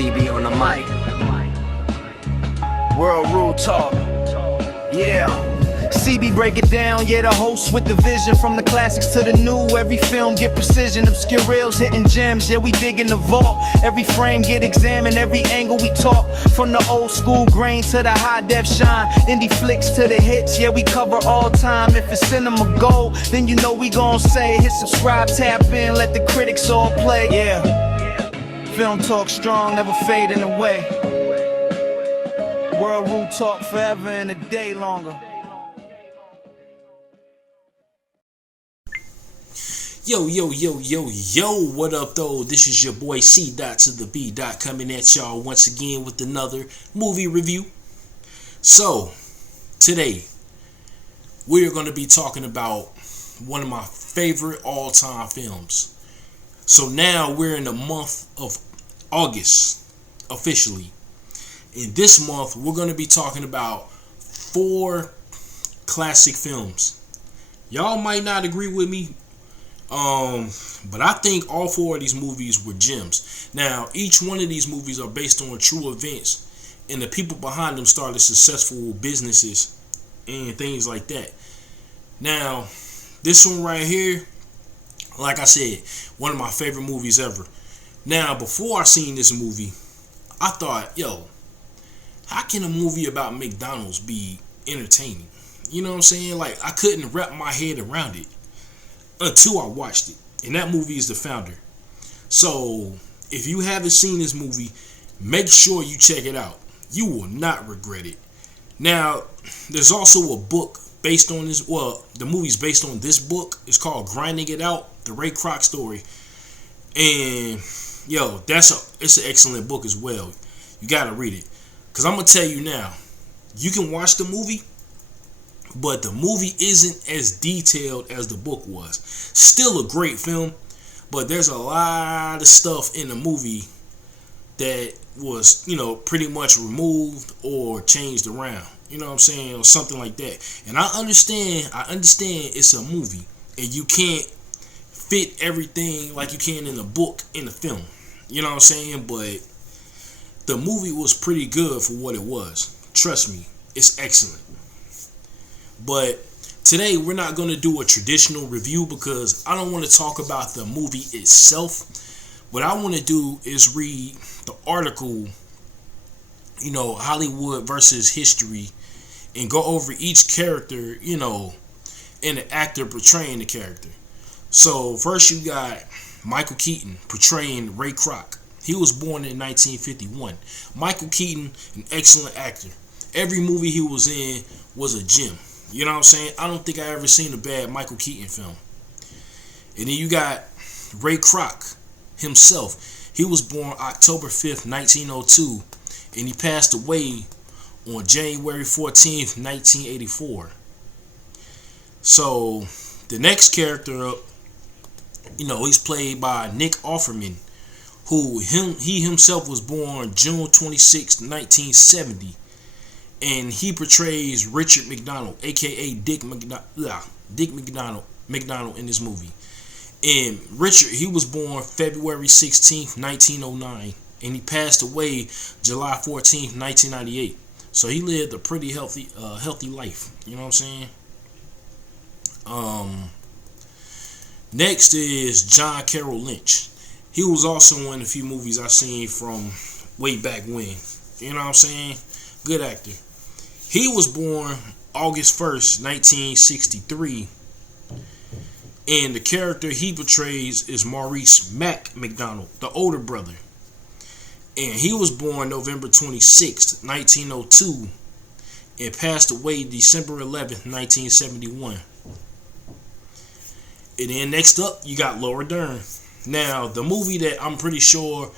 CB on the mic. World Rule Talk. Yeah. CB break it down, yeah, the host with the vision. From the classics to the new, every film get precision. Obscure reels hitting gems, yeah, we dig in the vault. Every frame get examined, every angle we talk. From the old school grain to the high def shine. Indie flicks to the hits, yeah, we cover all time. If it's cinema gold, then you know we gon' say, hit subscribe, tap in, let the critics all play. Yeah, film talk strong, never fading away. World Rule Talk forever and a day longer. Yo, what up though? This is your boy C. to the B. coming at y'all once again with another movie review. So, today, we're going to be talking about one of my favorite all-time films. So now we're in the month of August, officially. In this month, we're going to be talking about 4 classic films. Y'all might not agree with me, but I think all 4 of these movies were gems. Now, each one of these movies are based on true events, and the people behind them started successful businesses and things like that. Now, this one right here, like I said, one of my favorite movies ever. Now, before I seen this movie, I thought, yo, how can a movie about McDonald's be entertaining? You know what I'm saying? Like, I couldn't wrap my head around it until I watched it. And that movie is The Founder. So, if you haven't seen this movie, make sure you check it out. You will not regret it. Now, there's also a book based on this. Well, the movie's based on this book. It's called Grinding It Out, the Ray Kroc story. And, yo, it's an excellent book as well. You gotta read it. Because I'm going to tell you now, you can watch the movie, but the movie isn't as detailed as the book was. Still a great film, but there's a lot of stuff in the movie that was, pretty much removed or changed around. You know what I'm saying? Or something like that. And I understand it's a movie, and you can't fit everything like you can in a book in the film. You know what I'm saying? But the movie was pretty good for what it was. Trust me, it's excellent. But today we're not going to do a traditional review because I don't want to talk about the movie itself. What I want to do is read the article, Hollywood versus history, and go over each character, and the actor portraying the character. So first you got Michael Keaton portraying Ray Kroc. He was born in 1951. Michael Keaton, an excellent actor. Every movie he was in was a gem. You know what I'm saying? I don't think I ever seen a bad Michael Keaton film. And then you got Ray Kroc himself. He was born October 5th, 1902. And he passed away on January 14th, 1984. So, the next character up, he's played by Nick Offerman, who he himself was born June 26, 1970. And he portrays Richard McDonald, aka Dick McDonald in this movie. And Richard, he was born February 16th, 1909, and he passed away July 14th, 1998. So he lived a pretty healthy life. You know what I'm saying? Next is John Carroll Lynch. He was also in a few movies I've seen from way back when. You know what I'm saying? Good actor. He was born August 1st, 1963. And the character he portrays is Maurice Mac McDonald, the older brother. And he was born November 26th, 1902. And passed away December 11th, 1971. And then next up, you got Laura Dern. Now, the movie that I'm pretty sure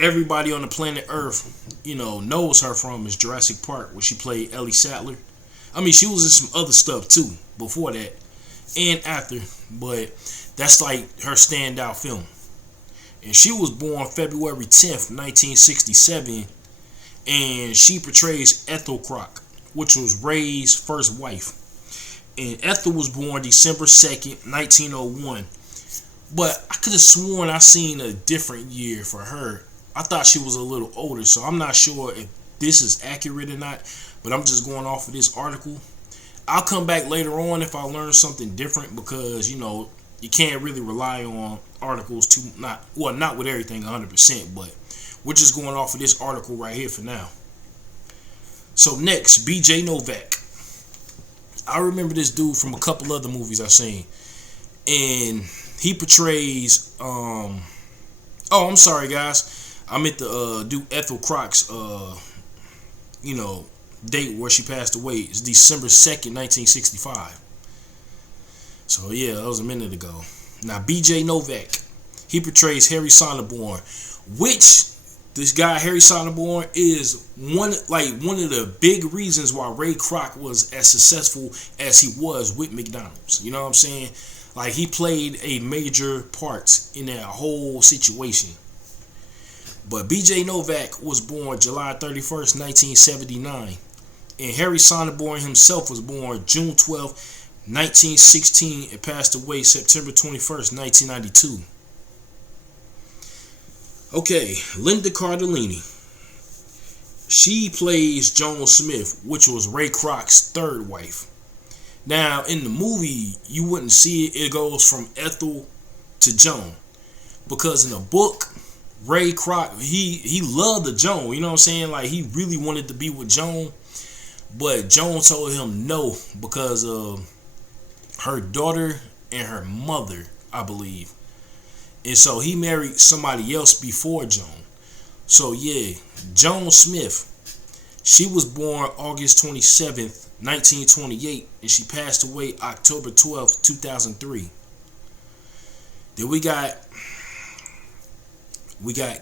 everybody on the planet Earth, knows her from is Jurassic Park, where she played Ellie Sattler. I mean, she was in some other stuff too before that and after, but that's like her standout film. And she was born February 10th, 1967, and she portrays Ethel Kroc, which was Ray's first wife. And Ethel was born December 2nd, 1901. But I could have sworn I seen a different year for her I thought she was a little older, so I'm not sure if this is accurate or not, but I'm just going off of this article. I'll come back later on if I learn something different, because you can't really rely on articles to not with everything 100%, but we're just going off of this article right here for now. So next, BJ Novak. I remember this dude from a couple other movies I've seen, and he portrays oh, I'm sorry guys, I meant to do Ethel Croc's date where she passed away. It's December 2nd, 1965. So yeah, that was a minute ago. Now BJ Novak, he portrays Harry Sonneborn, which this guy Harry Sonneborn is one of the big reasons why Ray Kroc was as successful as he was with McDonald's. You know what I'm saying? Like, he played a major part in that whole situation. But BJ Novak was born July 31st, 1979. And Harry Sonneborn himself was born June 12th, 1916, and passed away September 21st, 1992. Okay, Linda Cardellini. She plays Joan Smith, which was Ray Kroc's third wife. Now, in the movie, you wouldn't see it. It goes from Ethel to Joan. Because in the book, Ray Kroc, he loved the Joan. You know what I'm saying? Like, he really wanted to be with Joan. But Joan told him no because of her daughter and her mother, I believe. And so he married somebody else before Joan. So yeah, Joan Smith, she was born August 27th, 1928, and she passed away October 12th, 2003. Then we got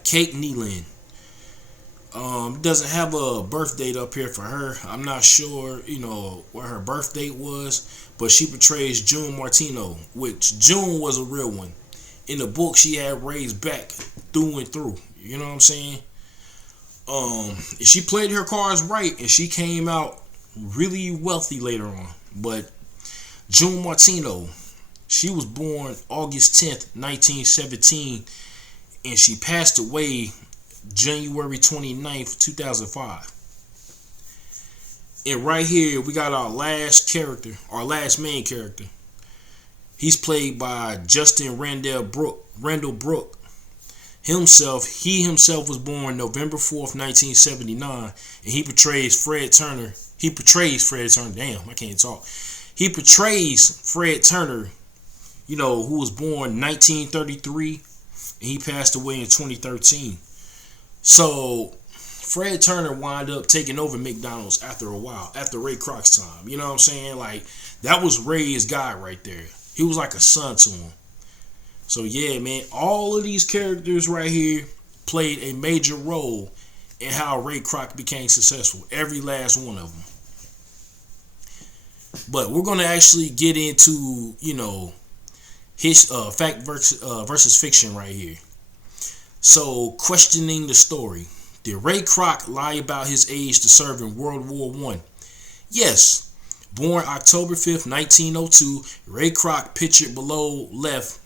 Kate Nealon. Doesn't have a birth date up here for her. I'm not sure, what her birth date was, but she portrays June Martino, which June was a real one. In the book, she had Ray's back through and through. You know what I'm saying? She played her cards right, and she came out really wealthy later on. But June Martino, she was born August 10th, 1917, and she passed away January 29th, 2005. And right here, we got our last main character. He's played by Justin Randall Brooke. He himself was born November 4th, 1979, and he portrays Fred Turner. Damn, I can't talk. He portrays Fred Turner, who was born 1933, and he passed away in 2013. So Fred Turner wound up taking over McDonald's after a while, after Ray Kroc's time. You know what I'm saying? Like, that was Ray's guy right there. He was like a son to him. So yeah, man, all of these characters right here played a major role in how Ray Kroc became successful. Every last one of them. But we're going to actually get into, his fact versus fiction right here. So, questioning the story. Did Ray Kroc lie about his age to serve in World War I? Yes. Born October 5th, 1902, Ray Kroc, pictured below left,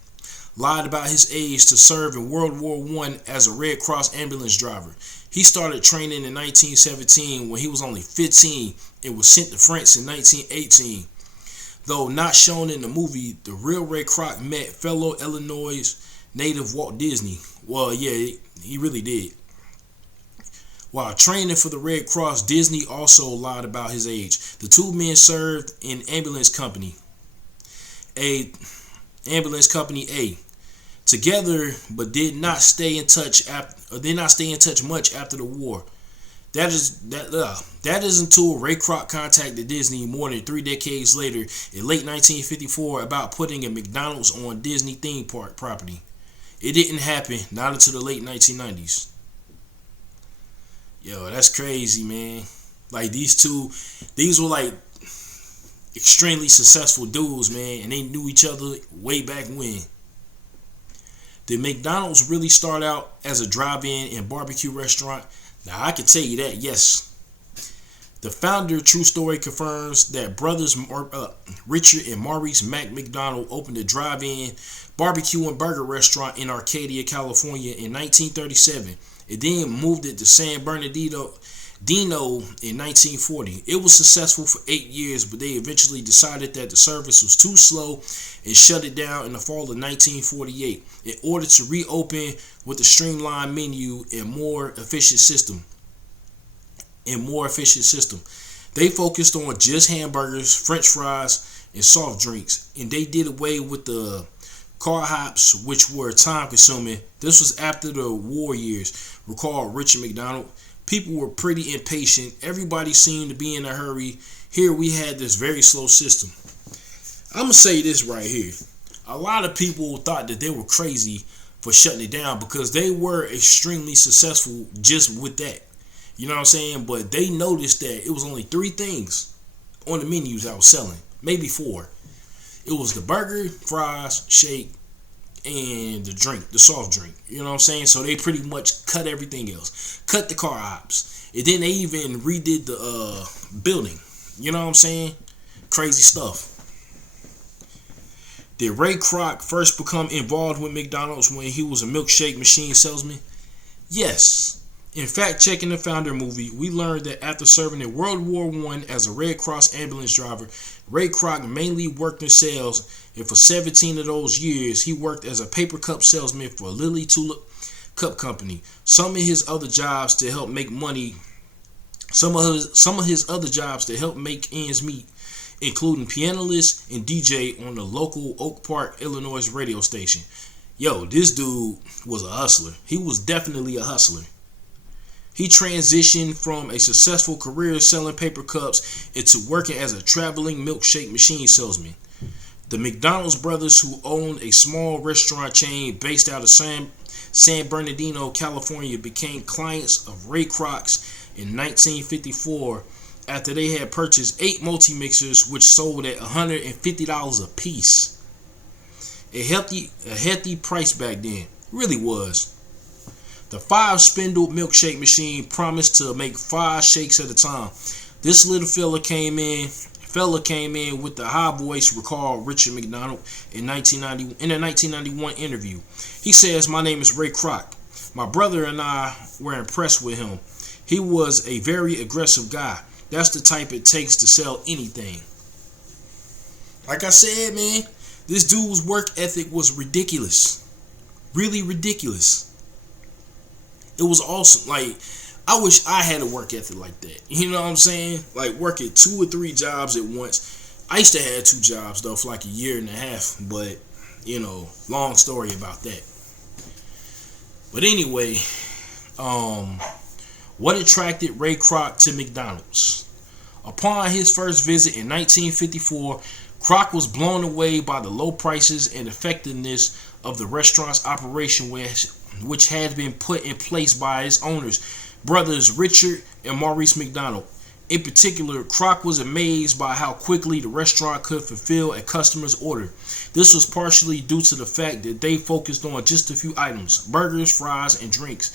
lied about his age to serve in World War I as a Red Cross ambulance driver. He started training in 1917 when he was only 15 and was sent to France in 1918. Though not shown in the movie, the real Ray Kroc met fellow Illinois native Walt Disney. Well, yeah, he really did. While training for the Red Cross, Disney also lied about his age. The two men served in ambulance company A, together, but did not stay in touch much after the war. That is until Ray Kroc contacted Disney more than 3 decades later in late 1954 about putting a McDonald's on Disney theme park property. It didn't happen, not until the late 1990s. Yo, that's crazy, man. Like, these were like extremely successful dudes, man, and they knew each other way back when. Did McDonald's really start out as a drive-in and barbecue restaurant? Now, I can tell you that, yes. The founder, True Story, confirms that brothers Richard and Maurice Mac McDonald opened a drive-in barbecue and burger restaurant in Arcadia, California in 1937 It then moved it to San Bernardino in 1940. It was successful for 8 years, but they eventually decided that the service was too slow and shut it down in the fall of 1948 in order to reopen with a streamlined menu and more efficient system. They focused on just hamburgers, french fries, and soft drinks, and they did away with the car hops, which were time consuming. This was after the war years. Recall Richard McDonald. People were pretty impatient. Everybody seemed to be in a hurry. Here we had this very slow system. I'm going to say this right here. A lot of people thought that they were crazy for shutting it down because they were extremely successful just with that. You know what I'm saying? But they noticed that it was only 3 things on the menus I was selling. Maybe 4. It was the burger, fries, shake, and the drink, the soft drink. You know what I'm saying? So they pretty much cut everything else. Cut the car hops. And then they even redid the building. You know what I'm saying? Crazy stuff. Did Ray Kroc first become involved with McDonald's when he was a milkshake machine salesman? Yes. In fact, checking the Founder movie, we learned that after serving in World War I as a Red Cross ambulance driver, Ray Kroc mainly worked in sales, and for 17 of those years, he worked as a paper cup salesman for Lily Tulip Cup Company. Some of his other jobs to help make ends meet, including pianist and DJ on the local Oak Park, Illinois radio station. Yo, this dude was a hustler. He was definitely a hustler. He transitioned from a successful career selling paper cups into working as a traveling milkshake machine salesman. The McDonald's brothers, who owned a small restaurant chain based out of San Bernardino, California, became clients of Ray Kroc's in 1954 after they had purchased 8 multi-mixers which sold at $150 a piece. A hefty price back then. Really was. The 5-spindle milkshake machine promised to make 5 shakes at a time. This little fella came in with the high voice, recalled Richard McDonald in a 1991 interview. He says, "My name is Ray Kroc. My brother and I were impressed with him. He was a very aggressive guy. That's the type it takes to sell anything." Like I said, man, this dude's work ethic was ridiculous. Really ridiculous. It was awesome. Like, I wish I had a work ethic like that. You know what I'm saying? Like, working 2 or 3 jobs at once. I used to have 2 jobs, though, for like a year and a half. But, you know, long story about that. But anyway, what attracted Ray Kroc to McDonald's? Upon his first visit in 1954, Kroc was blown away by the low prices and effectiveness of the restaurant's operation, which had been put in place by his owners, brothers Richard and Maurice McDonald. In particular, Kroc was amazed by how quickly the restaurant could fulfill a customer's order. This was partially due to the fact that they focused on just a few items, burgers, fries, and drinks,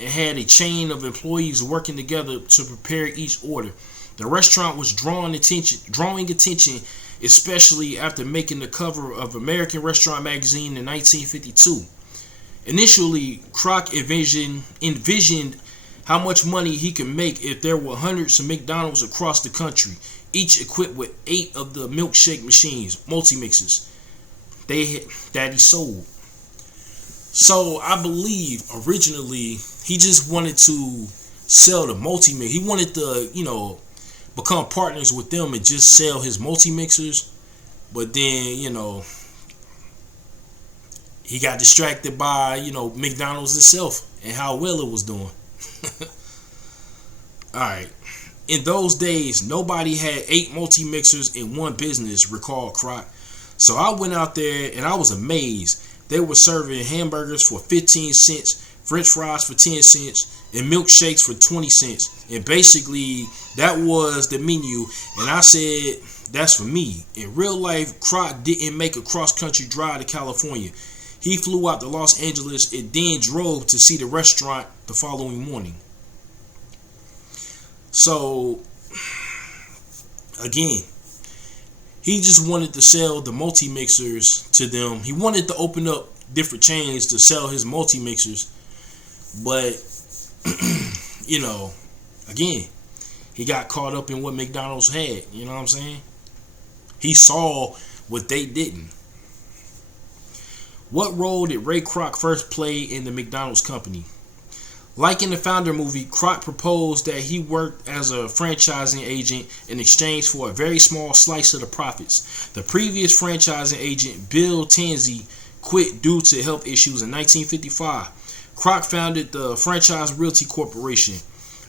and had a chain of employees working together to prepare each order. The restaurant was drawing attention, especially after making the cover of American Restaurant Magazine in 1952. Initially, Kroc envisioned how much money he could make if there were hundreds of McDonald's across the country, each equipped with 8 of the milkshake machines, multi-mixers, that he sold. So I believe originally he just wanted to sell the multi-mix. He wanted to, become partners with them and just sell his multi-mixers. But then, he got distracted by, McDonald's itself and how well it was doing. Alright. In those days, nobody had 8 multi-mixers in one business, recalled Kroc. So I went out there and I was amazed. They were serving hamburgers for 15 cents, french fries for 10 cents, and milkshakes for 20 cents. And basically, that was the menu. And I said, that's for me. In real life, Kroc didn't make a cross-country drive to California. He flew out to Los Angeles and then drove to see the restaurant the following morning. So, again, he just wanted to sell the multi-mixers to them. He wanted to open up different chains to sell his multi-mixers. But you know, again, he got caught up in what McDonald's had. You know what I'm saying? He saw what they didn't. What role did Ray Kroc first play in the McDonald's company? Like in the Founder movie, Kroc proposed that he worked as a franchising agent in exchange for a very small slice of the profits. The previous franchising agent, Bill Tanzi, quit due to health issues in 1955. Kroc founded the Franchise Realty Corporation,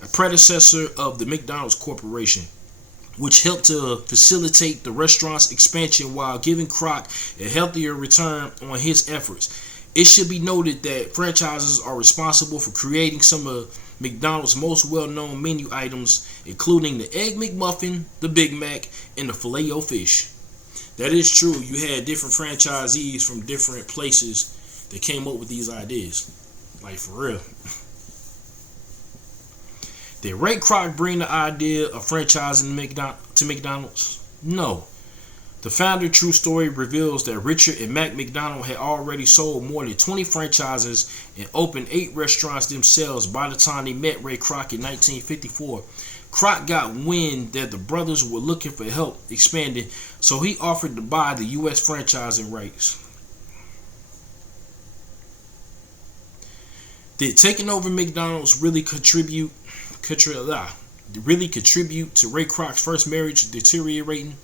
a predecessor of the McDonald's Corporation, which helped to facilitate the restaurant's expansion while giving Kroc a healthier return on his efforts. It should be noted that franchises are responsible for creating some of McDonald's most well-known menu items, including the Egg McMuffin, the Big Mac, and the Filet-O-Fish. That is true. You had different franchisees from different places that came up with these ideas. Like, for real. Did Ray Kroc bring the idea of franchising to McDonald's? No. The founder true story reveals that Richard and Mac McDonald had already sold more than 20 franchises and opened 8 restaurants themselves by the time they met Ray Kroc in 1954. Kroc got wind that the brothers were looking for help expanding, so he offered to buy the U.S. franchising rights. Did taking over McDonald's really contribute to Ray Kroc's first marriage deteriorating?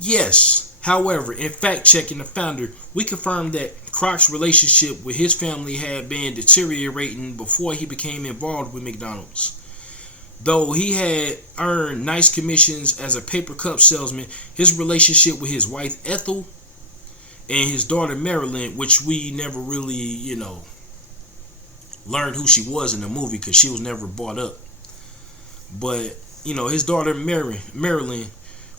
Yes. However, in fact-checking the founder, we confirmed that Kroc's relationship with his family had been deteriorating before he became involved with McDonald's. Though he had earned nice commissions as a paper cup salesman, his relationship with his wife Ethel and his daughter Marilyn, which we never really, learned who she was in the movie because she was never brought up. But, his daughter Marilyn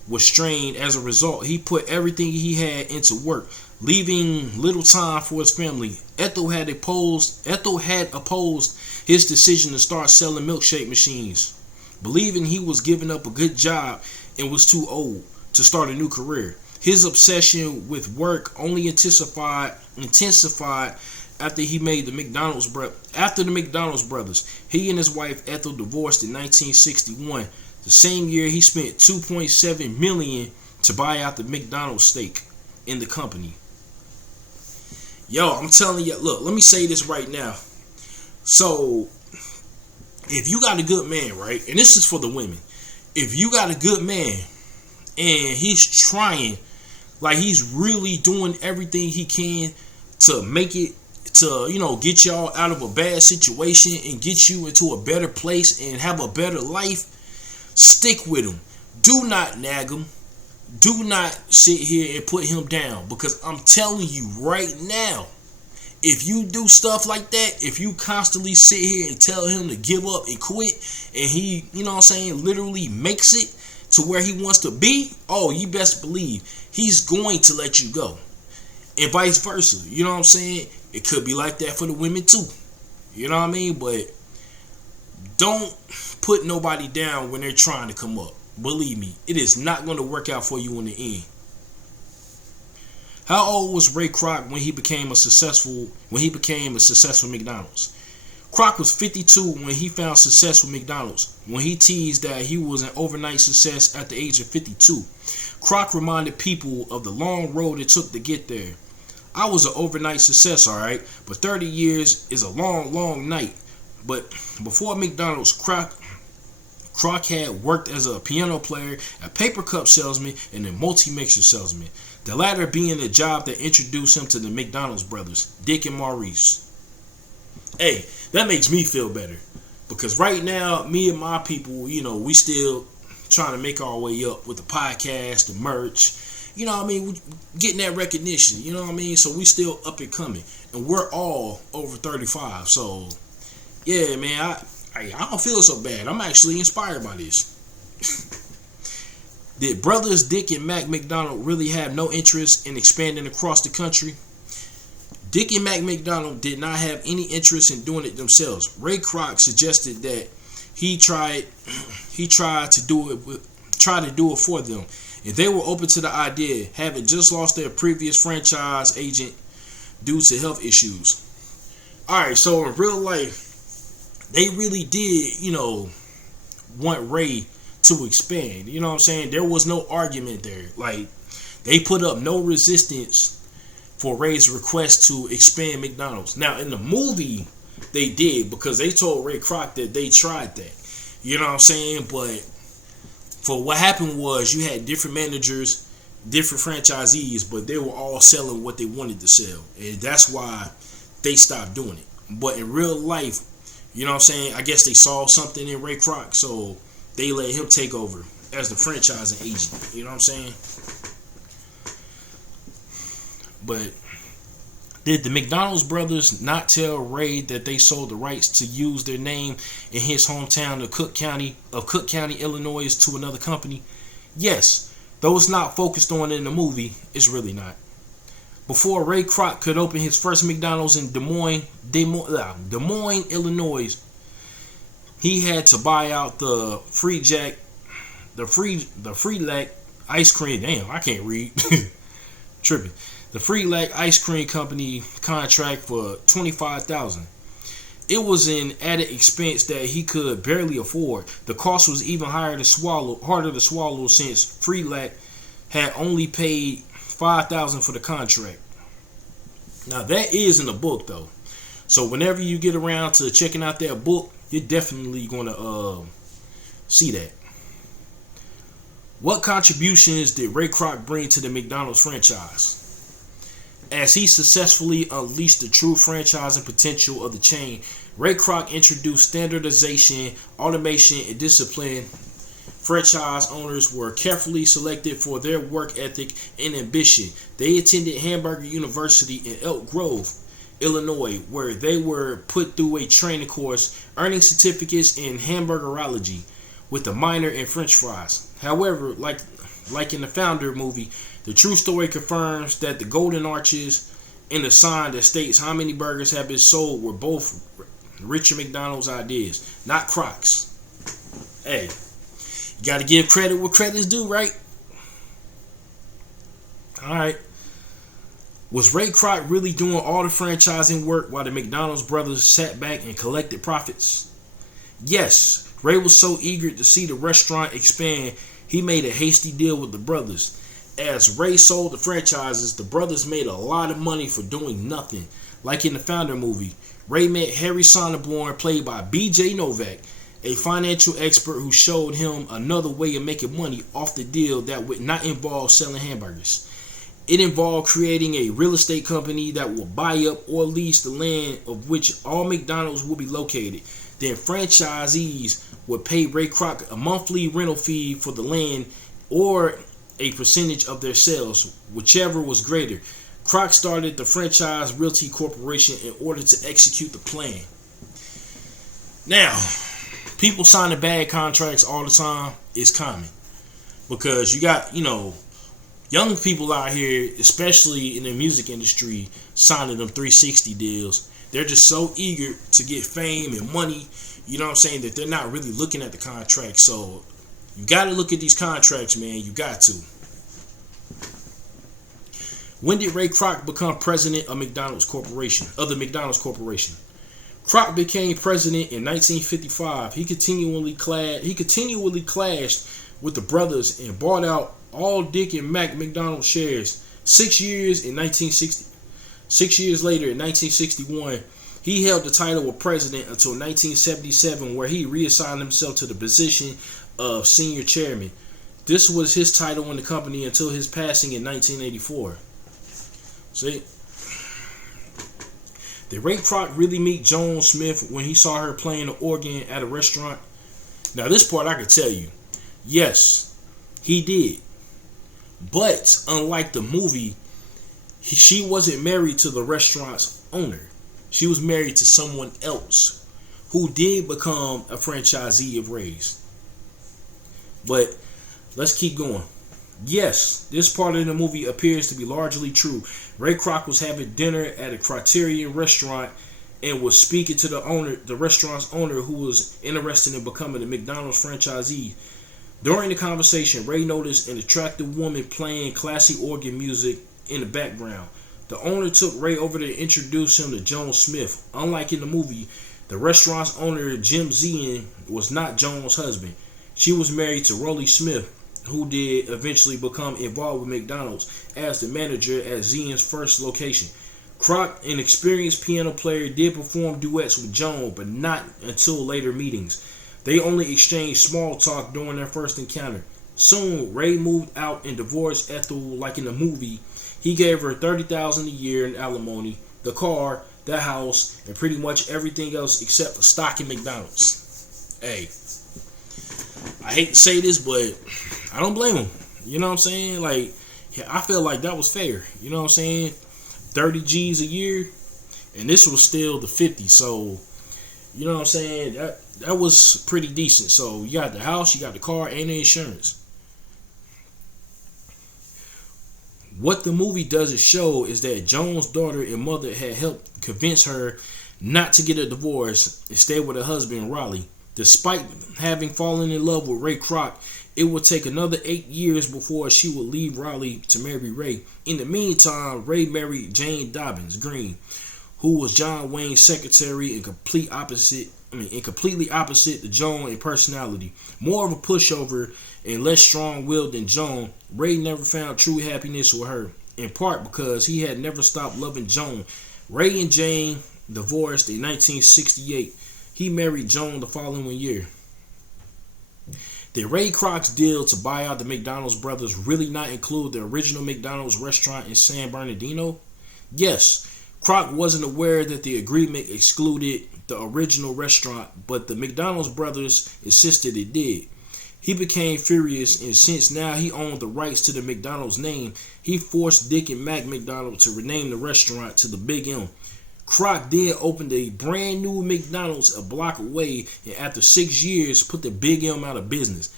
was strained. As a result, he put everything he had into work, leaving little time for his family. Ethel had opposed his decision to start selling milkshake machines, believing he was giving up a good job and was too old to start a new career. His obsession with work only intensified after he made the McDonald's brothers. He and his wife Ethel divorced in 1961. The same year, he spent $2.7 million to buy out the McDonald's stake in the company. Yo, I'm telling you, look, let me say this right now. So, if you got a good man, right, and this is for the women, if you got a good man and he's trying, like he's really doing everything he can to make it, to, get y'all out of a bad situation and get you into a better place and have a better life, stick with him. Do not nag him. Do not sit here and put him down, because I'm telling you right now, if you do stuff like that, if you constantly sit here and tell him to give up and quit, and he, literally makes it to where he wants to be, oh, you best believe he's going to let you go. And vice versa. You know what I'm saying? It could be like that for the women too. You know what I mean? But don't put nobody down when they're trying to come up. Believe me, it is not going to work out for you in the end. How old was Ray Kroc when he became a successful McDonald's? Kroc was 52 when he found success with McDonald's. When he teased that he was an overnight success at the age of 52, Kroc reminded people of the long road it took to get there. I was an overnight success, alright, but 30 years is a long, long night. But before McDonald's, Kroc had worked as a piano player, a paper cup salesman, and a multi-mixer salesman. The latter being the job that introduced him to the McDonald's brothers, Dick and Maurice. Hey, that makes me feel better, because right now, me and my people, we still trying to make our way up with the podcast, the merch. You know what I mean? We getting that recognition. You know what I mean? So we still up and coming, and we're all over 35. So yeah, man, I don't feel so bad. I'm actually inspired by this. Did brothers Dick and Mac McDonald really have no interest in expanding across the country? Dick and Mac McDonald did not have any interest in doing it themselves. Ray Kroc suggested that he tried to do it for them, and they were open to the idea, having just lost their previous franchise agent due to health issues. Alright, so in real life, they really did, want Ray to expand. You know what I'm saying? There was no argument there. Like, they put up no resistance for Ray's request to expand McDonald's. Now, in the movie, they did, because they told Ray Kroc that they tried that. You know what I'm saying? But for what happened was, you had different managers, different franchisees, but they were all selling what they wanted to sell. And that's why they stopped doing it. But in real life, you know what I'm saying, I guess they saw something in Ray Kroc, so they let him take over as the franchising agent. You know what I'm saying? But did the McDonald's brothers not tell Ray that they sold the rights to use their name in his hometown of Cook County, Illinois, to another company? Yes, though it's not focused on in the movie, it's really not. Before Ray Kroc could open his first McDonald's in Des Moines, Illinois, he had to buy out the Freelac ice cream. Damn, I can't read. Tripping. The Freelac Ice Cream Company contract for $25,000. It was an added expense that he could barely afford. The cost was even harder to swallow since Freelac had only paid $5,000 for the contract. Now that is in the book though, so whenever you get around to checking out that book, you're definitely gonna see that. What contributions did Ray Kroc bring to the McDonald's franchise? As he successfully unleashed the true franchising potential of the chain, Ray Kroc introduced standardization, automation, and discipline. Franchise owners were carefully selected for their work ethic and ambition. They attended Hamburger University in Elk Grove, Illinois, where they were put through a training course, earning certificates in hamburgerology with a minor in French fries. However, like in the Founder movie, the true story confirms that the golden arches and the sign that states how many burgers have been sold were both Richard McDonald's ideas, not Kroc's. Hey, you got to give credit where credit's due, right? Alright. Was Ray Kroc really doing all the franchising work while the McDonald's brothers sat back and collected profits? Yes, Ray was so eager to see the restaurant expand, he made a hasty deal with the brothers. As Ray sold the franchises, the brothers made a lot of money for doing nothing. Like in the Founder movie, Ray met Harry Sonneborn, played by B.J. Novak, a financial expert who showed him another way of making money off the deal that would not involve selling hamburgers. It involved creating a real estate company that will buy up or lease the land of which all McDonald's will be located. Then franchisees would pay Ray Kroc a monthly rental fee for the land or a percentage of their sales, whichever was greater. Kroc started the Franchise Realty Corporation in order to execute the plan. Now, people signing bad contracts all the time is common, because you got, young people out here, especially in the music industry, signing them 360 deals. They're just so eager to get fame and money, you know what I'm saying, that they're not really looking at the contract. So you got to look at these contracts, man. You got to. When did Ray Kroc become president of McDonald's Corporation? The McDonald's Corporation. Kroc became president in 1955. He continually clashed with the brothers and bought out all Dick and Mac McDonald shares. 6 years later, in 1961, he held the title of president until 1977, where he reassigned himself to the position of senior chairman. This was his title in the company until his passing in 1984. See? Did Ray Kroc really meet Joan Smith when he saw her playing the organ at a restaurant? Now, this part I can tell you. Yes, he did. But unlike the movie, she wasn't married to the restaurant's owner. She was married to someone else who did become a franchisee of Ray's. But let's keep going. Yes, this part of the movie appears to be largely true. Ray Kroc was having dinner at a Criterion restaurant and was speaking to the restaurant's owner, who was interested in becoming a McDonald's franchisee. During the conversation, Ray noticed an attractive woman playing classic organ music in the background. The owner took Ray over to introduce him to Joan Smith. Unlike in the movie, The restaurant's owner, Jim Zien, was not Jones' husband. She was married to Rollie Smith, who did eventually become involved with McDonald's as the manager at Zien's first location. Kroc, an experienced piano player, did perform duets with Jones, but not until later meetings. They only exchanged small talk during their first encounter. Soon, Ray moved out and divorced Ethel like in the movie. He gave her $30,000 a year in alimony, the car, the house, and pretty much everything else except for stock in McDonald's. Hey, I hate to say this, but I don't blame him. You know what I'm saying? Like, I feel like that was fair. You know what I'm saying? 30 G's a year, and this was still the 50. So, you know what I'm saying? That was pretty decent. So, you got the house, you got the car, and the insurance. What the movie doesn't show is that Jones' daughter and mother had helped convince her not to get a divorce and stay with her husband, Raleigh. Despite having fallen in love with Ray Kroc, it would take another 8 years before she would leave Raleigh to marry Ray. In the meantime, Ray married Jane Dobbins Green, who was John Wayne's secretary and completely opposite to Joan in personality. More of a pushover and less strong-willed than Joan, Ray never found true happiness with her, in part because he had never stopped loving Joan. Ray and Jane divorced in 1968. He married Joan the following year. Did Ray Kroc's deal to buy out the McDonald's brothers really not include the original McDonald's restaurant in San Bernardino? Yes. Kroc wasn't aware that the agreement excluded the original restaurant, but the McDonald's brothers insisted it did. He became furious, and since now he owned the rights to the McDonald's name, he forced Dick and Mac McDonald to rename the restaurant to the Big M. Kroc then opened a brand new McDonald's a block away, and after 6 years put the Big M out of business.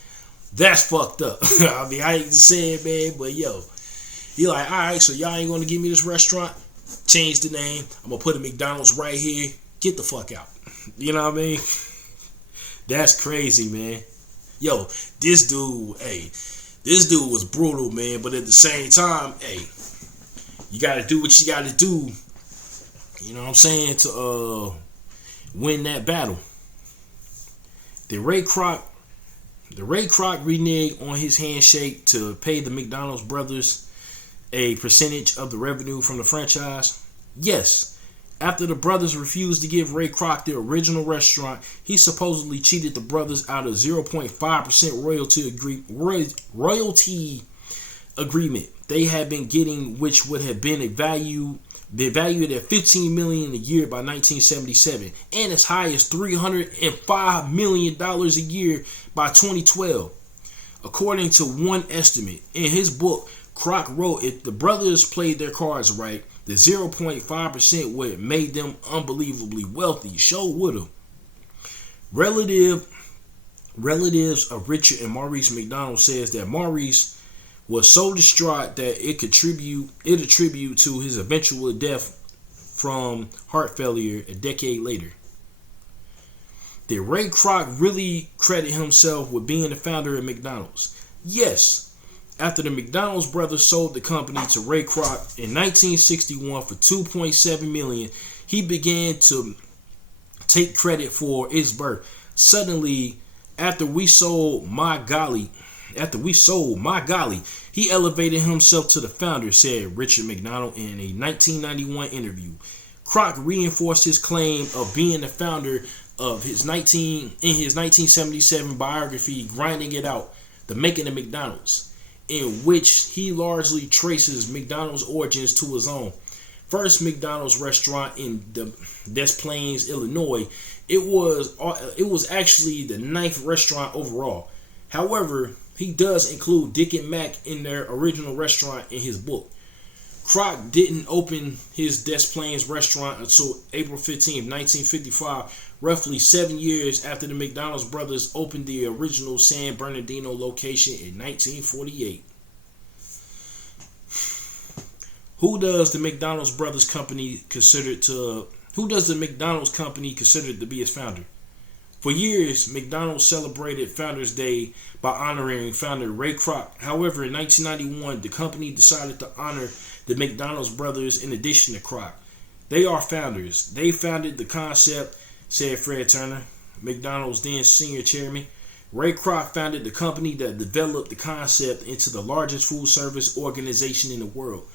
That's fucked up. I mean, I hate to say it, man, but yo, he like, alright, so y'all ain't gonna give me this restaurant? Change the name. I'm gonna put a McDonald's right here. Get the fuck out. You know what I mean? That's crazy, man. Yo, this dude was brutal, man, but at the same time, hey, you gotta do what you gotta do. You know what I'm saying? To win that battle. The Ray Kroc reneged on his handshake to pay the McDonald's brothers a percentage of the revenue from the franchise? Yes. After the brothers refused to give Ray Kroc the original restaurant, he supposedly cheated the brothers out of 0.5% royalty agreement they had been getting, which would have been valued at $15 million a year by 1977, and as high as $305 million a year by 2012. According to one estimate in his book, Kroc wrote, if the brothers played their cards right, the 0.5% would have made them unbelievably wealthy. Sure would have. Relatives of Richard and Maurice McDonald says that Maurice was so distraught that it attributed to his eventual death from heart failure a decade later. Did Ray Kroc really credit himself with being the founder of McDonald's? Yes. After the McDonald's brothers sold the company to Ray Kroc in 1961 for $2.7 million, he began to take credit for its birth. Suddenly, after we sold My Golly, he elevated himself to the founder, said Richard McDonald in a 1991 interview. Kroc reinforced his claim of being the founder of his 1977 biography, Grinding It Out, The Making of McDonald's, in which he largely traces McDonald's origins to his own. First McDonald's restaurant in Des Plaines, Illinois, it was actually the 9th restaurant overall. However, he does include Dick and Mac in their original restaurant in his book. Kroc didn't open his Des Plaines restaurant until April 15, 1955, roughly 7 years after the McDonald's brothers opened the original San Bernardino location in 1948. Who does the McDonald's company consider to be its founder? For years, McDonald's celebrated Founders Day by honoring founder Ray Kroc. However, in 1991, the company decided to honor the McDonald's brothers in addition to Kroc. They are founders. They founded the concept. said Fred Turner, McDonald's then senior chairman. Ray Kroc founded the company that developed the concept into the largest food service organization in the world.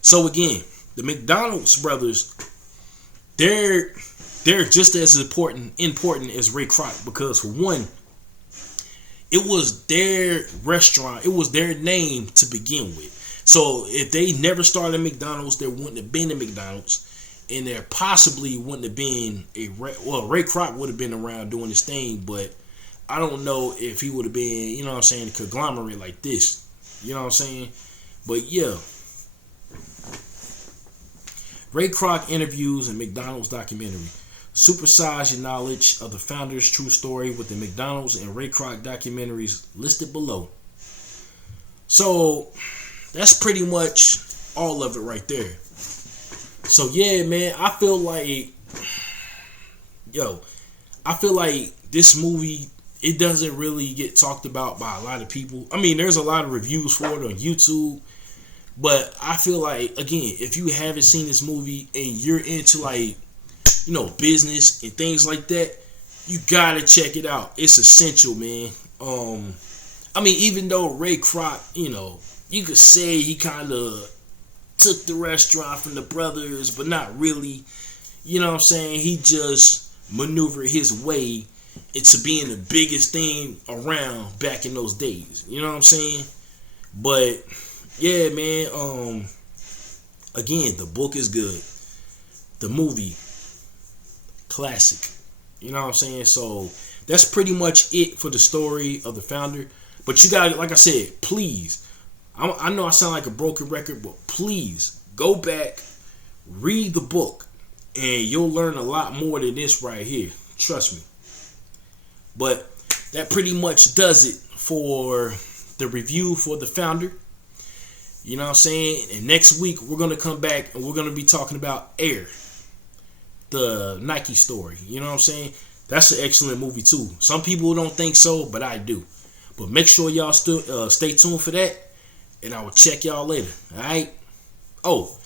So again, the McDonald's brothers, they're just as important as Ray Kroc, because for one, it was their restaurant, it was their name to begin with. So if they never started McDonald's, there wouldn't have been a McDonald's, and there possibly wouldn't have been Ray Kroc would have been around doing his thing, but I don't know if he would have been, you know what I'm saying, a conglomerate like this. You know what I'm saying? But yeah. Ray Kroc interviews and McDonald's documentary. Supersize your knowledge of the founder's true story with the McDonald's and Ray Kroc documentaries listed below. So that's pretty much all of it right there. So yeah, man, I feel like this movie, it doesn't really get talked about by a lot of people. I mean, there's a lot of reviews for it on YouTube, but I feel like, again, if you haven't seen this movie and you're into, like, you know, business and things like that, you gotta check it out. It's essential, man. I mean, even though Ray Kroc, you know, you could say he kind of took the restaurant from the brothers, but not really. You know what I'm saying? He just maneuvered his way into being the biggest thing around back in those days. You know what I'm saying? But yeah, man, again, the book is good. The movie, classic. You know what I'm saying? So that's pretty much it for the story of the founder. But you gotta, like I said, please, I know I sound like a broken record, but please go back, read the book, and you'll learn a lot more than this right here. Trust me. But that pretty much does it for the review for the founder. You know what I'm saying? And next week we're gonna come back and we're gonna be talking about Air, the Nike story. You know what I'm saying? That's an excellent movie too. Some people don't think so, but I do. But make sure y'all still stay tuned for that, and I will check y'all later. Alright? Oh,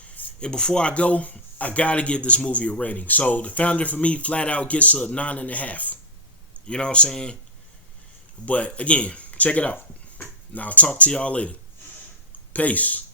and before I go, I gotta give this movie a rating. So the founder for me flat out gets a 9.5. You know what I'm saying? But again, check it out. Now I'll talk to y'all later. Peace.